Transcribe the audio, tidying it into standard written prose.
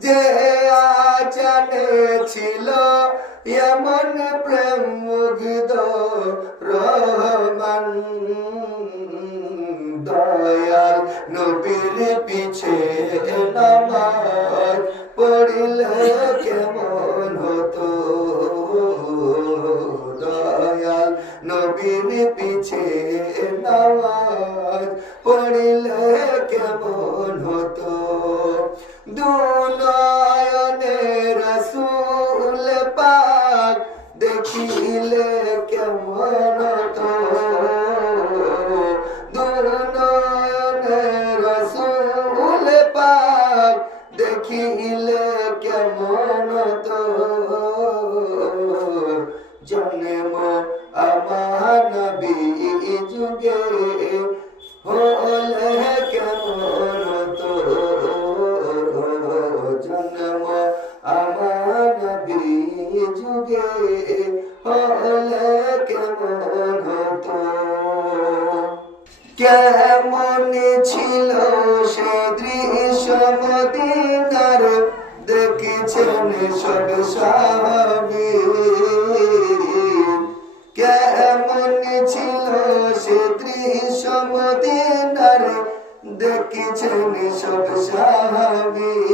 যে আচানে ছিল এমন প্রেম মুগ্ধ রহমান দয়াল নবীর পিছে নামাজ পড়িলে কেমন হতো দয়াল নবীর পিছে নামাজ পড়িলে কেমন হতো দুনয়নে রাসূল পাক দেখিলে কেমন হতো দুনয়নে রাসূল পাক দেখিলে কেমন হতো জন্ম আমার নবী যুগে হলে কেমন হতো জন্ম আমার নবী যুগে হলে কেমন হতো কেমন ছিল সে দৃশ্য মদিনার দেখেছেন সব সাহাবী কেমন ছিল সে দৃশ্য মদিনার দেখেছেন সব সাহাবী